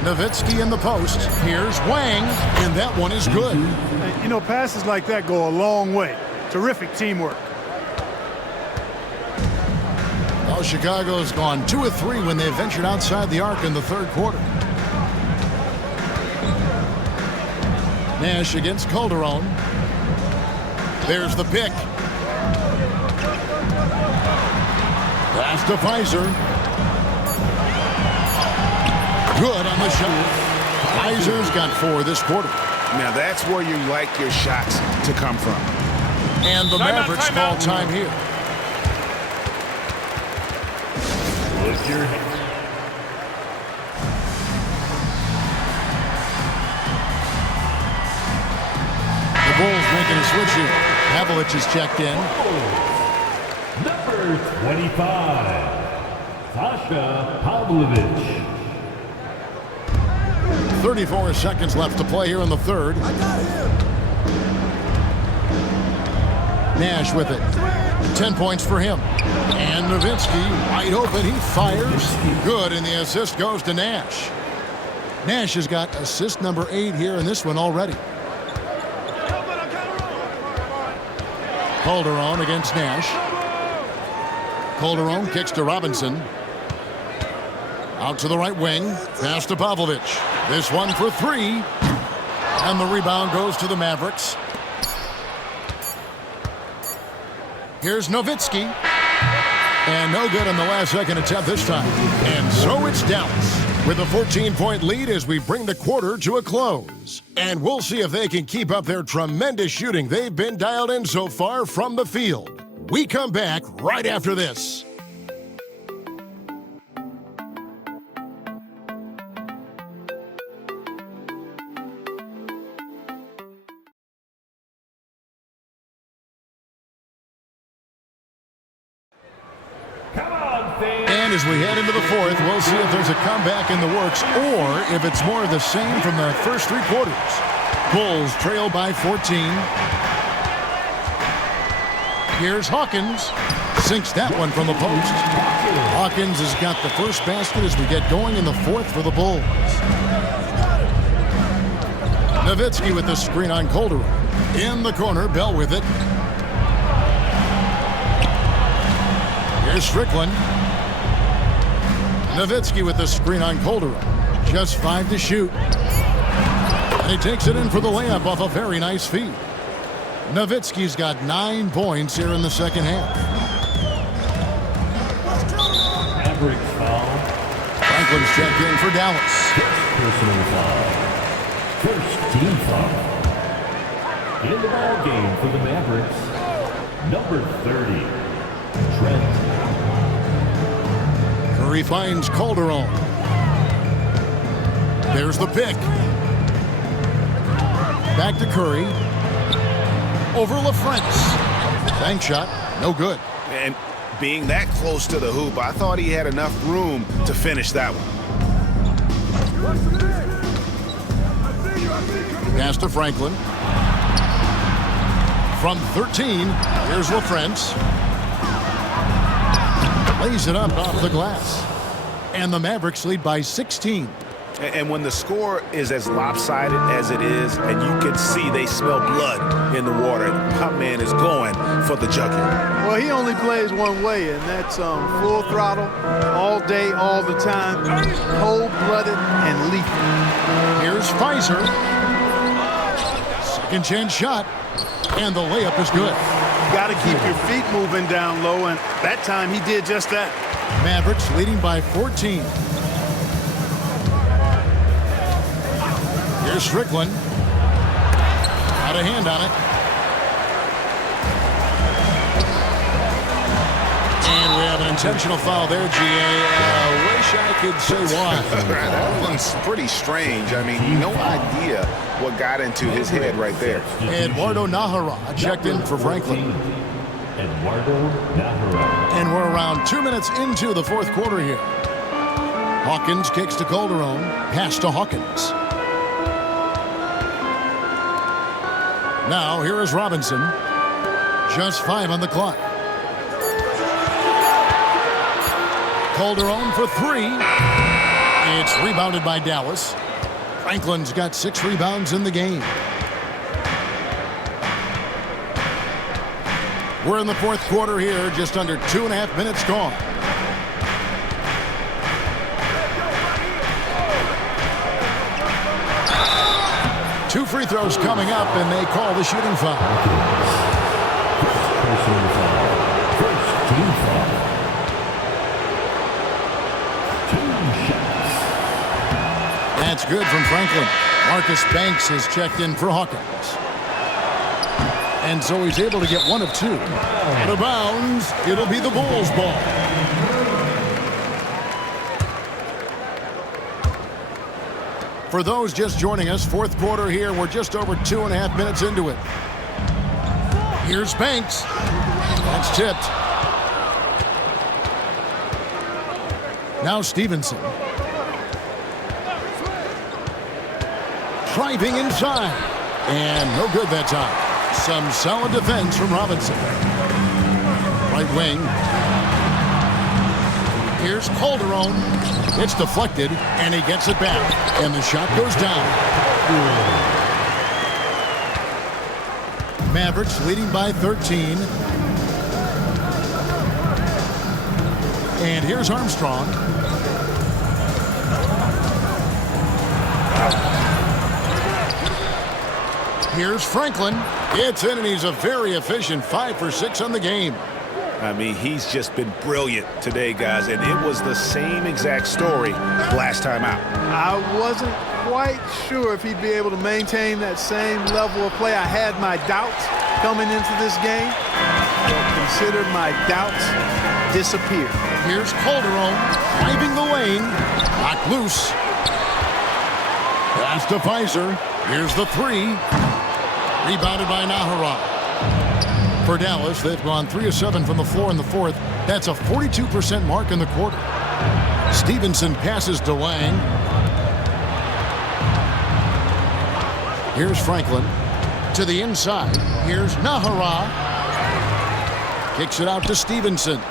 Nowitzki in the post. Here's Wang, and that one is good. You know, passes like that go a long way. Terrific teamwork. Well, Chicago's gone 2 of 3 when they ventured outside the arc in the third quarter. Nash against Calderon. There's the pick. Pass to Pfizer. Good on the shot. Pfizer's got 4 this quarter. Now that's where you like your shots to come from. And the Mavericks call time here. Put your The Bulls making a switch here. Pavlich is checked in. number 25, Sasha Pavlovich. 34 seconds left to play here in the third. Nash with it. 10 points for him. And Nowitzki wide open. He fires. Good, and the assist goes to Nash. Nash has got assist number 8 here in this one already. Calderon against Nash. Calderon kicks to Robinson. Out to the right wing. Pass to Pavlovich. This one for 3. And the rebound goes to the Mavericks. Here's Nowitzki. And no good on the last second attempt this time. And so it's Dallas with a 14-point lead as we bring the quarter to a close. And we'll see if they can keep up their tremendous shooting they've been dialed in so far from the field. We come back right after this. And as we head into the fourth, we'll see if there's a comeback in the works or if it's more of the same from the first 3 quarters. Bulls trail by 14. Here's Hawkins. Sinks that one from the post. Hawkins has got the first basket as we get going in the fourth for the Bulls. Nowitzki with the screen on Calderon. In the corner, Bell with it. Here's Strickland. Nowitzki with the screen on Calderon. Just 5 to shoot. And he takes it in for the layup off a very nice feed. Nowitzki's got 9 points here in the second half. Mavericks foul. Franklin's checked in for Dallas. Personal foul. First team foul. In the ball game for the Mavericks, number 30, Trent. Curry finds Calderon. There's the pick. Back to Curry. Over LaFrance. Bank shot, no good. And being that close to the hoop, I thought he had enough room to finish that one. Pass to Franklin. From 13, here's LaFrance. Lays it up off the glass. And the Mavericks lead by 16. And when the score is as lopsided as it is, and you can see they smell blood in the water, my man is going for the jugular. Well, he only plays one way, and that's full throttle, all day, all the time, cold-blooded and lethal. Here's Pfizer. Second chance shot, and the layup is good. You got to keep your feet moving down low, and that time he did just that. Mavericks leading by 14. Here's Strickland. Out of hand on it. And we have an intentional foul there, GA. Wish I could say why. That one's pretty strange. I mean, no idea what got into his head right there. Eduardo Nahara checked in for Franklin. Eduardo Nahara. And we're around 2 minutes into the fourth quarter here. Hawkins kicks to Calderon. Pass to Hawkins. Now, here is Robinson. Just 5 on the clock. Calderon for 3. It's rebounded by Dallas. Franklin's got 6 rebounds in the game. We're in the fourth quarter here, just under 2.5 minutes gone. Two free throws coming up, and they call the shooting foul. Personal foul. First team foul. 2 shots. That's good from Franklin. Marcus Banks has checked in for Hawkins. And so he's able to get 1 of 2. Out of bounds, it'll be the Bulls' ball. For those just joining us, fourth quarter here, we're just over 2.5 minutes into it. Here's Banks. That's tipped. Now Stevenson. Driving inside. And no good that time. Some solid defense from Robinson. Right wing. Here's Calderon. It's deflected, and he gets it back. And the shot goes down. Mavericks leading by 13. And here's Armstrong. Here's Franklin. It's in, and he's a very efficient 5 for 6 on the game. I mean, he's just been brilliant today, guys, and it was the same exact story last time out. I wasn't quite sure if he'd be able to maintain that same level of play. I had my doubts coming into this game, but consider my doubts disappear. Here's Calderon driving the lane. Knocked loose. Pass to Pfizer. Here's the 3. Rebounded by Nahara. For Dallas, they've gone 3 of 7 from the floor in the fourth. That's a 42% mark in the quarter. Stevenson passes to Lang. Here's Franklin. To the inside. Here's Nahara. Kicks it out to Stevenson.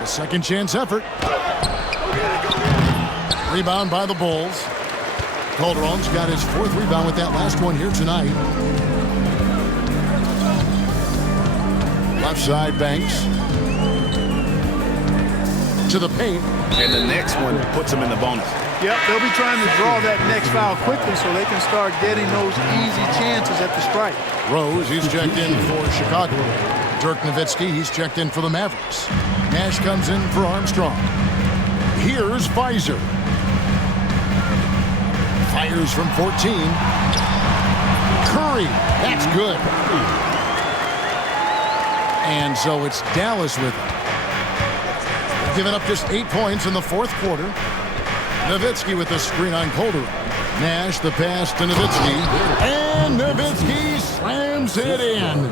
A second chance effort. Rebound by the Bulls. Calderon's got his 4th rebound with that last one here tonight. Left side, Banks. To the paint. And the next one puts him in the bonus. Yep, they'll be trying to draw that next foul quickly so they can start getting those easy chances at the strike. Rose, he's checked in for Chicago. Dirk Nowitzki, he's checked in for the Mavericks. Nash comes in for Armstrong. Here's Pfizer. Fires from 14. Curry, that's good. And so it's Dallas with it. Giving up just 8 points in the fourth quarter. Nowitzki with the screen on Calderon. Nash the pass to Nowitzki. And Nowitzki slams it in.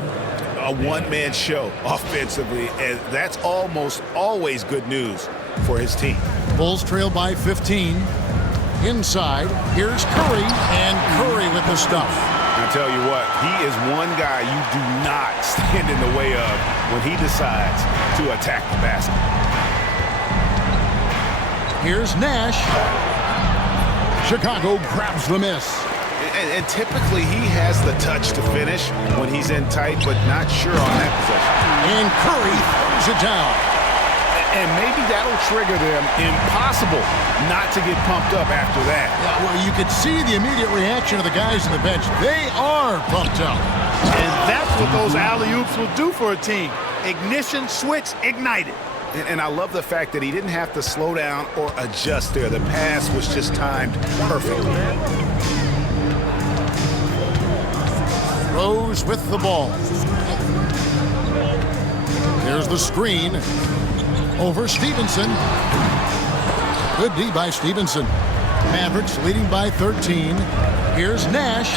A one-man show offensively, and that's almost always good news for his team. Bulls trail by 15. Inside, here's Curry, and Curry with the stuff. I tell you what, he is one guy you do not stand in the way of when he decides to attack the basket. Here's Nash. Chicago grabs the miss. And typically he has the touch to finish when he's in tight, but not sure on that possession. And Curry throws it down. And maybe that'll trigger them. Impossible not to get pumped up after that. Yeah, well, you could see the immediate reaction of the guys on the bench. They are pumped up. And that's what those alley-oops will do for a team. Ignition, switch, ignited. And I love the fact that he didn't have to slow down or adjust there. The pass was just timed perfectly. Rose with the ball. Here's the screen. Over Stevenson. Good D by Stevenson. Mavericks leading by 13. Here's Nash.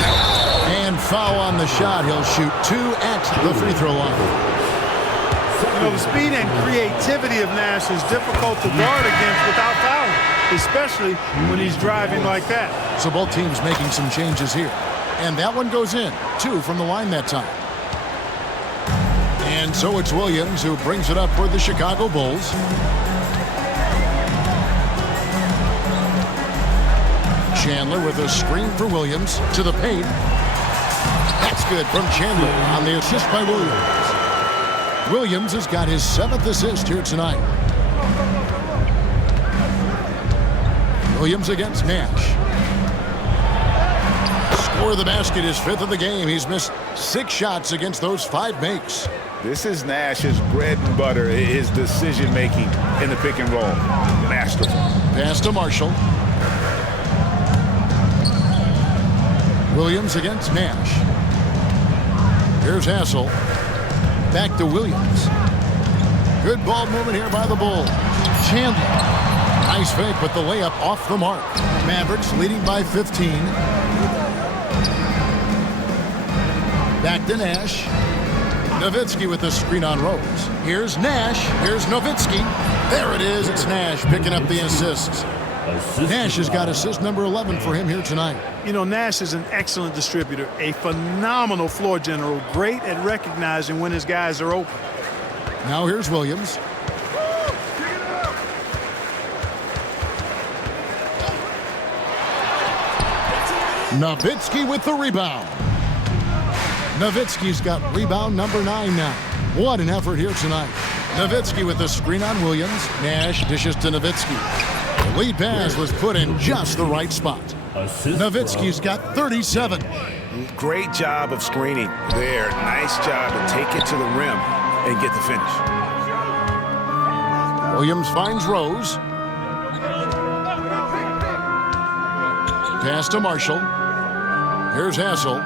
And foul on the shot. He'll shoot 2 at the free throw line. You know, the speed and creativity of Nash is difficult to guard against without fouling, especially when he's driving like that. So both teams making some changes here. And that one goes in. 2 from the line that time. And so it's Williams who brings it up for the Chicago Bulls. Chandler with a screen for Williams to the paint. That's good from Chandler on the assist by Williams. Williams has got his 7th assist here tonight. Williams against Nash. Score of the basket, his 5th of the game. He's missed 6 shots against those 5 makes. This is Nash's bread and butter, his decision-making in the pick and roll. Masterful. Pass to Marshall. Williams against Nash. Here's Hassel. Back to Williams. Good ball movement here by the Bulls. Chandler. Nice fake, but the layup off the mark. Mavericks leading by 15. Back to Nash. Nowitzki with the screen on Rose. Here's Nash. Here's Nowitzki. There it is. It's Nash picking up the assists. Nash has got assist number 11 for him here tonight. You know, Nash is an excellent distributor, a phenomenal floor general, great at recognizing when his guys are open. Now here's Williams. Nowitzki with the rebound. Nowitzki's got rebound number 9 now. What an effort here tonight. Nowitzki with the screen on Williams. Nash dishes to Nowitzki. The lead pass was put in just the right spot. Nowitzki's got 37. Great job of screening there. Nice job to take it to the rim and get the finish. Williams finds Rose. Pass to Marshall. Here's Hassel.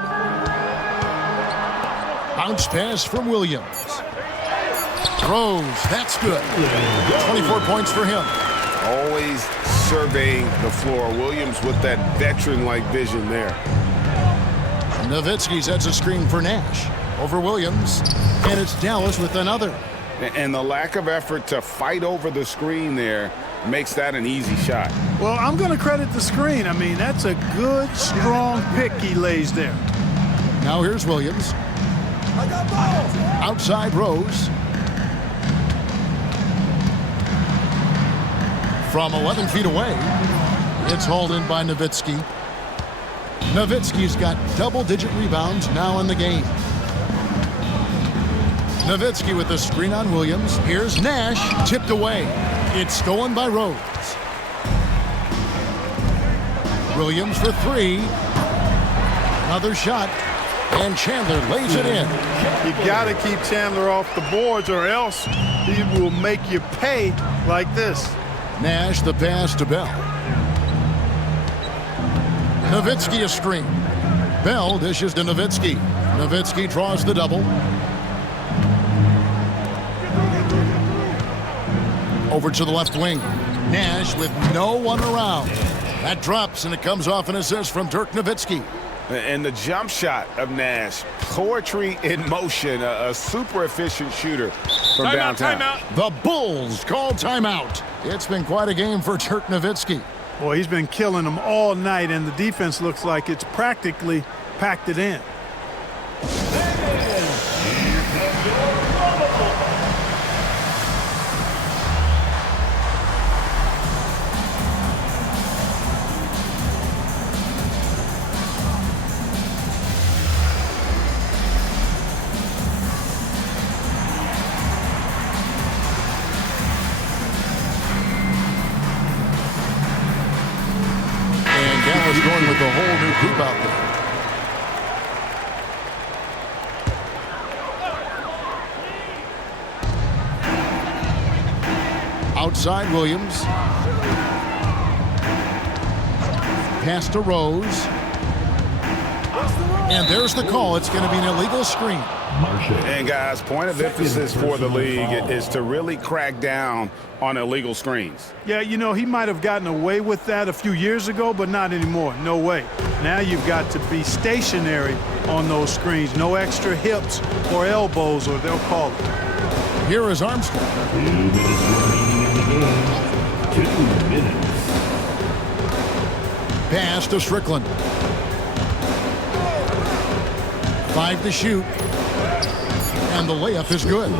Bounce pass from Williams. Rose, that's good. 24 points for him. Always surveying the floor. Williams with that veteran-like vision there. Nowitzki sets a screen for Nash. Over Williams. And it's Dallas with another. And the lack of effort to fight over the screen there makes that an easy shot. Well, I'm going to credit the screen. I mean, that's a good, strong pick he lays there. Now here's Williams. Outside Rose. From 11 feet away, it's hauled in by Nowitzki. Nowitzki's got double-digit rebounds now in the game. Nowitzki with the screen on Williams. Here's Nash, tipped away. It's stolen by Rose. Williams for 3. Another shot, and Chandler lays it in. You got to keep Chandler off the boards or else he will make you pay like this. Nash the pass to Bell. Nowitzki a screen. Bell dishes to Nowitzki. Nowitzki draws the double. Over to the left wing. Nash with no one around. That drops, and it comes off an assist from Dirk Nowitzki. And the jump shot of Nash, poetry in motion, a super efficient shooter from downtown. Timeout. The Bulls call timeout. It's been quite a game for Dirk Nowitzki. Boy, he's been killing them all night, and the defense looks like it's practically packed it in. He's going with a whole new group out there. Outside Williams. Pass to Rose. And there's the call. It's going to be an illegal screen. And guys, point of emphasis for the league is to really crack down on illegal screens. Yeah, you know, he might have gotten away with that a few years ago, but not anymore. No way. Now you've got to be stationary on those screens. No extra hips or elbows, or they'll call it. Here is Armstrong. 2 minutes remaining in the game. 2 minutes. Pass to Strickland. 5 to shoot. And the layup is good.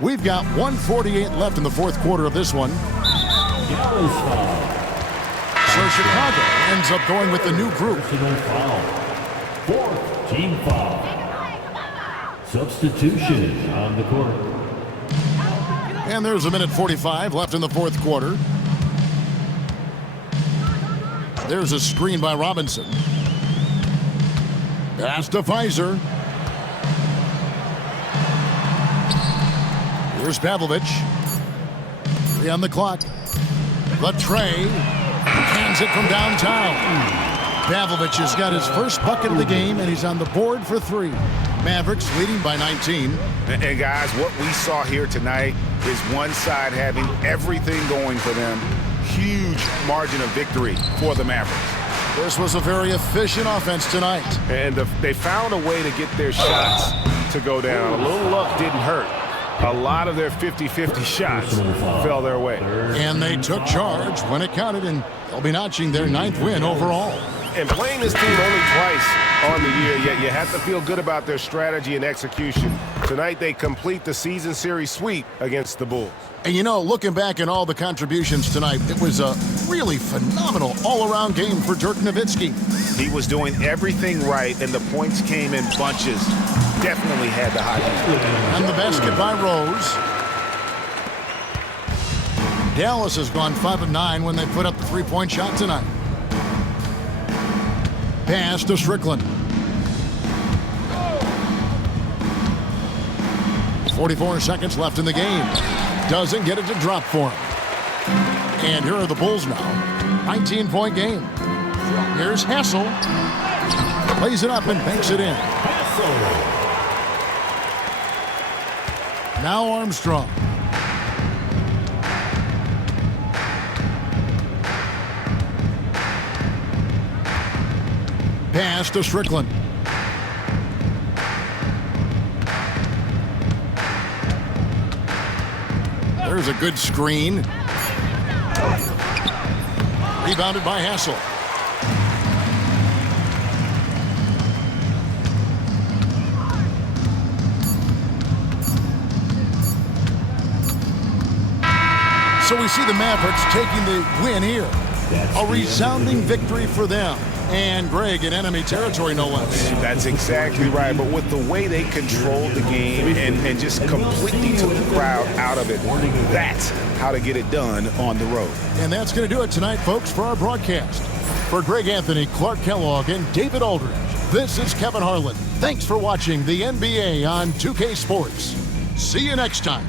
We've got 1:48 left in the fourth quarter of this one. So Chicago ends up going with the new group. Fourth team foul. Substitution on the court. And there's a minute 45 left in the fourth quarter. There's a screen by Robinson. Pass to Pfizer. Here's Pavlovich. 3 on the clock. The tray. Hands it from downtown. Pavlovich has got his first bucket of the game, and he's on the board for 3. Mavericks leading by 19. And guys, what we saw here tonight is one side having everything going for them. Huge margin of victory for the Mavericks. This was a very efficient offense tonight. And they found a way to get their shots to go down. A little luck didn't hurt. A lot of their 50-50 shots fell their way. And they took charge when it counted, and they'll be notching their 9th win overall. And playing this team only twice on the year, yet you have to feel good about their strategy and execution. Tonight, they complete the season series sweep against the Bulls. And you know, looking back at all the contributions tonight, it was a really phenomenal all-around game for Dirk Nowitzki. He was doing everything right, and the points came in bunches. Definitely had the high end. And the basket by Rose. Dallas has gone 5 of 9 when they put up the 3-point shot tonight. Pass to Strickland. 44 seconds left in the game. Doesn't get it to drop for him. And here are the Bulls now. 19-point game. Here's Hassel. Plays it up and banks it in. Now Armstrong. Pass to Strickland. There's a good screen. Rebounded by Hassel. So we see the Mavericks taking the win here. A resounding victory for them. And Greg in enemy territory, no less. That's exactly right. But with the way they controlled the game and just completely took the crowd out of it, that's how to get it done on the road. And that's going to do it tonight, folks, for our broadcast. For Greg Anthony, Clark Kellogg, and David Aldridge, this is Kevin Harlan. Thanks for watching the NBA on 2K Sports. See you next time.